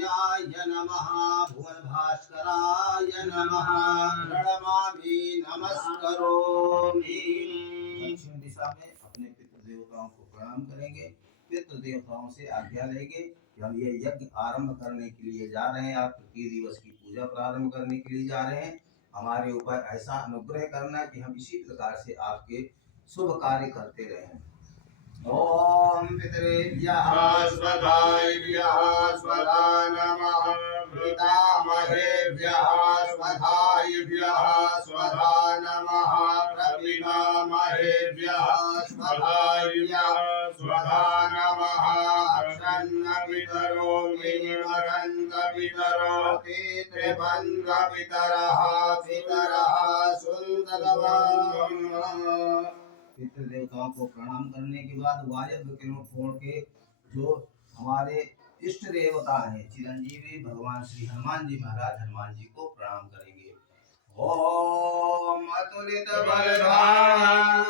सूर्याय नमः भुवन भास्कराय नमः प्रणमामि नमस्करोमि। दक्षिण दिशा में अपने पितृ देवताओं को प्रणाम करेंगे। पितृ देवताओं से आज्ञा लेंगे कि हम ये यज्ञ आरंभ करने के लिए जा रहे हैं, आप तृतीय दिवस की पूजा प्रारंभ करने के लिए जा रहे हैं। हमारे ऊपर ऐसा अनुग्रह करना कि हम इसी प्रकार से आपके शुभ कार्य करते रहें। ओम पितरेभ्यः स्वधायेभ्यः स्वधा नमः पितामहेभ्यः स्वधायेभ्यः स्वधा नमः प्रपितामहेभ्यः स्वधायेभ्यः स्वधा नमः अक्षन्न पितरो मिमरन्त पितरो पितृबन्ध पितरः पितरः सुन्दरवन्। पितृ देवताओं को प्रणाम करने के बाद वायव्य किरणों के जो हमारे इष्ट देवता हैं चिरंजीवी भगवान श्री हनुमान जी महाराज, हनुमान जी को प्रणाम करेंगे। ओम अतुलित बलधाम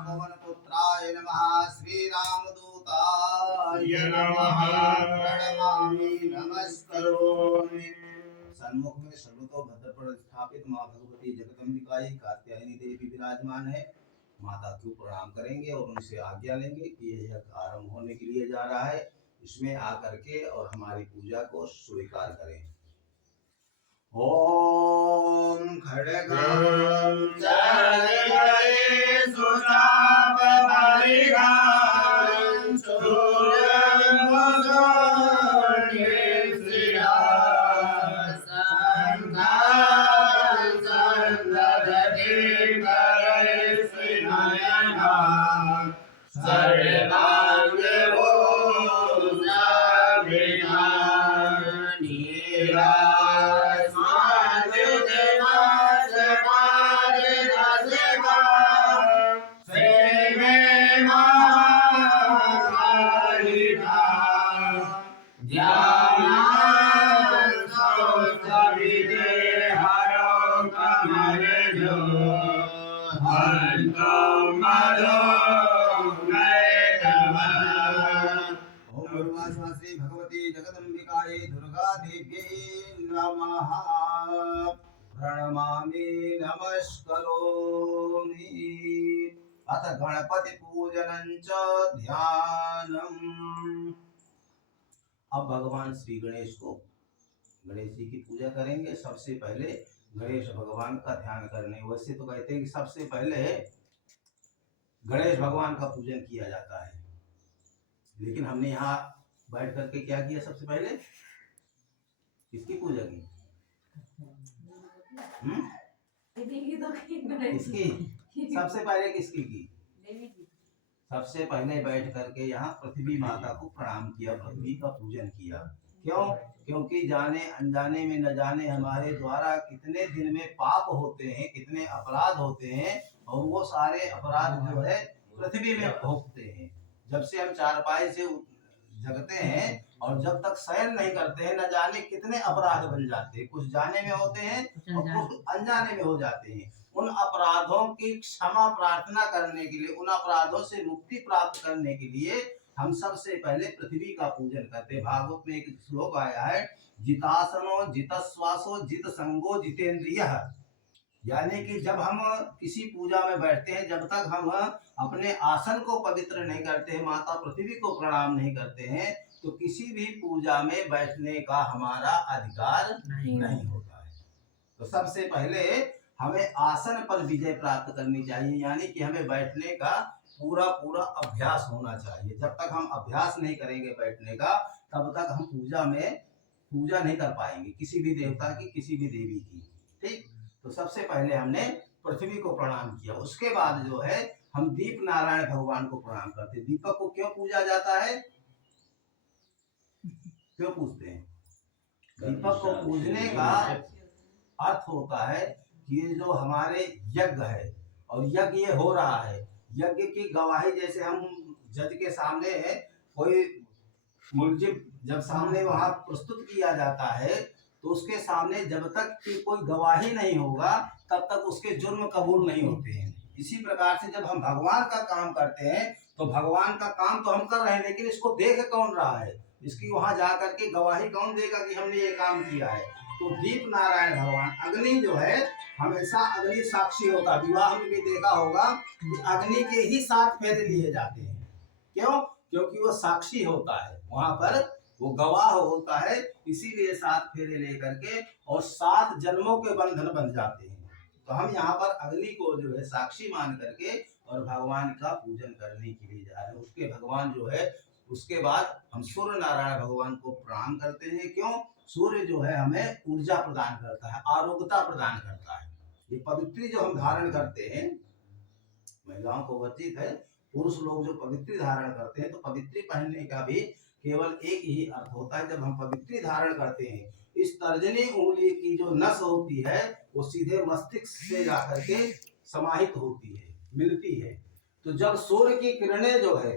पवनपुत्राय नमः श्रीरामदूताय नमः प्रणमामि नमस्करोमि। सन्मुख में सर्वतोभद्र प्रतिष्ठापित मां भगवती जगदम्बिकाई कात्यायनी देवी विराजमान है। माता को प्रणाम करेंगे और उनसे आज्ञा लेंगे कि यह यज्ञ आरंभ होने के लिए जा रहा है, इसमें आकर के और हमारी पूजा को स्वीकार करें। ओम खड्गं चालये सुतापमरिघं सूर्यं मुदोर्ये श्रिया सन्तां सन्ददति करये श्रीनयना सर्वांगे भूषाभिमानीरा श्री भगवती जगदम्बिकायै दुर्गा देव्यै नमः प्रणमामि नमस्करोमि। अथ गणपति पूजनं च ध्यानम्। अब भगवान श्री गणेश जी की पूजा करेंगे। सबसे पहले गणेश भगवान का ध्यान करने, वैसे तो कहते हैं कि सबसे पहले गणेश भगवान का पूजन किया जाता है, लेकिन हमने यहाँ बैठ करके क्या किया? सबसे पहले किसकी पूजा की? किसकी? सबसे पहले किसकी की? सबसे पहले बैठ करके यहाँ पृथ्वी माता को प्रणाम किया, पृथ्वी का पूजन किया। क्यों? क्योंकि जाने अनजाने में न जाने हमारे द्वारा कितने दिन में पाप होते हैं, कितने अपराध होते हैं, और वो सारे अपराध जो है पृथ्वी में भोगते हैं। जब से हम चारपाई से जगते हैं और जब तक शयन नहीं करते हैं, न जाने कितने अपराध बन जाते हैं। कुछ जाने में होते हैं और कुछ अनजाने में हो जाते हैं। उन अपराधों की क्षमा प्रार्थना करने के लिए, उन अपराधों से मुक्ति प्राप्त करने के लिए हम सबसे पहले पृथ्वी का पूजन करते हैं। भागवत में एक श्लोक आया है, जितासनो जितश्वासो जित संगो जितेंद्रियः। यानी कि जब हम किसी पूजा में बैठते हैं, जब तक हम अपने आसन को पवित्र नहीं करते हैं, माता पृथ्वी को प्रणाम नहीं करते हैं, तो किसी भी पूजा में बैठने का हमारा अधिकार नहीं होता है। तो सबसे पहले हमें आसन पर विजय प्राप्त करनी चाहिए, यानी कि हमें बैठने का पूरा अभ्यास होना चाहिए। जब तक हम अभ्यास नहीं करेंगे बैठने का, तब तक हम पूजा नहीं कर पाएंगे, किसी भी देवता की, किसी भी देवी की। ठीक, तो सबसे पहले हमने पृथ्वी को प्रणाम किया। उसके बाद जो है हम दीप नारायण भगवान को प्रणाम करते हैं। दीपक को क्यों पूजा जाता है? क्यों पूजते हैं? दीपक को पूजने का अर्थ होता है कि ये जो हमारे यज्ञ है और यज्ञ ये हो रहा है, यज्ञ की गवाही जैसे हम जज के सामने कोई मुलजिम जब सामने वहां प्रस्तुत किया जाता है तो उसके सामने जब तक कि कोई गवाही नहीं होगा तब तक उसके जुर्म कबूल नहीं होते हैं। इसी प्रकार से जब हम भगवान का काम करते हैं तो भगवान का काम तो हम कर रहे हैं, लेकिन इसको देख कौन रहा है, इसकी वहां जाकर के गवाही कौन देगा कि हमने ये काम किया है। तो दीप नारायण भगवान अग्नि जो है हमेशा अग्नि साक्षी होता है। विवाह में भी देखा होगा कि अग्नि के ही 7 फेरे लिए जाते हैं। क्यों? क्योंकि वो साक्षी होता है, वहां पर वो गवाह होता है, इसीलिए 7 फेरे लेकर के और 7 जन्मों के बंधन बन जाते हैं। तो हम यहाँ पर अग्नि को जो है साक्षी मान करके और भगवान का पूजन करने के लिए जा रहे हैं। उसके भगवान जो है उसके बाद हम सूर्य नारायण भगवान को प्रणाम करते हैं। क्यों? सूर्य जो है हमें ऊर्जा प्रदान करता है, आरोग्यता प्रदान करता है। ये पवित्री जो हम धारण करते हैं, महिलाओं को वर्जित है, पुरुष लोग जो पवित्री धारण करते हैं, तो पवित्री पहनने का भी केवल एक ही अर्थ होता है। जब हम पवित्री धारण करते हैं, इस तर्जनी उंगली की जो नस होती है वो सीधे मस्तिष्क से जाकर के समाहित होती है, मिलती है। तो जब सूर्य की किरणें जो है,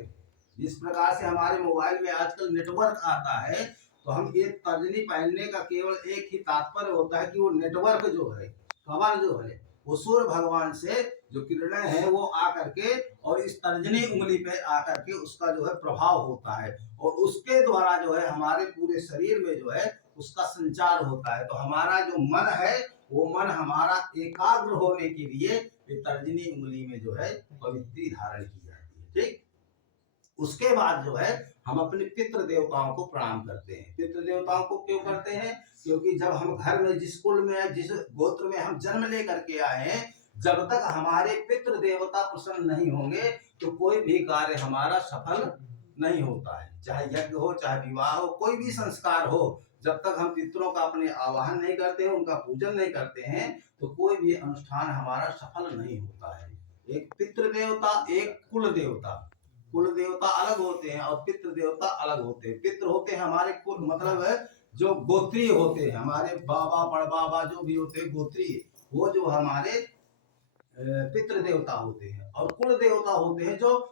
जिस प्रकार से हमारे मोबाइल में आजकल नेटवर्क आता है, तो हम ये तर्जनी पहनने का केवल एक ही तात्पर्य होता है कि वो नेटवर्क जो है, कवर जो है, वो सूर्य भगवान से जो किरणें हैं वो आकर के और इस तर्जनी उंगली पे आकर के उसका जो है प्रभाव होता है और उसके द्वारा जो है हमारे पूरे शरीर में जो है उसका संचार होता है। तो हमारा जो मन है वो मन हमारा एकाग्र होने के लिए ये तर्जनी उंगली में जो है पवित्री धारण की जाती है। ठीक, उसके बाद जो है हम अपने पितृ देवताओं को प्रणाम करते हैं। पितृ देवताओं को क्यों करते हैं? क्योंकि जब हम घर में जिस कुल में जिस गोत्र में हम जन्म लेकर के आए हैं, जब तक हमारे पितृ देवता प्रसन्न नहीं होंगे तो कोई भी कार्य हमारा सफल नहीं होता है। चाहे यज्ञ हो, चाहे विवाह हो, कोई भी संस्कार हो, जब तक हम पितरों का अपने आवाहन नहीं करते हैं, उनका पूजन नहीं करते हैं, तो कोई भी अनुष्ठान हमारा सफल नहीं होता है। एक पितृ देवता, एक कुल देवता। कुल देवता अलग होते हैं और पितृ देवता अलग होते हैं। पितृ होते हैं हमारे कुल, मतलब है जो गोत्रीय होते हैं, हमारे बाबा बड़बाबा जो भी होते हैं गोत्रीय, वो जो हमारे पितृ देवता होते हैं। और कुल देवता होते हैं जो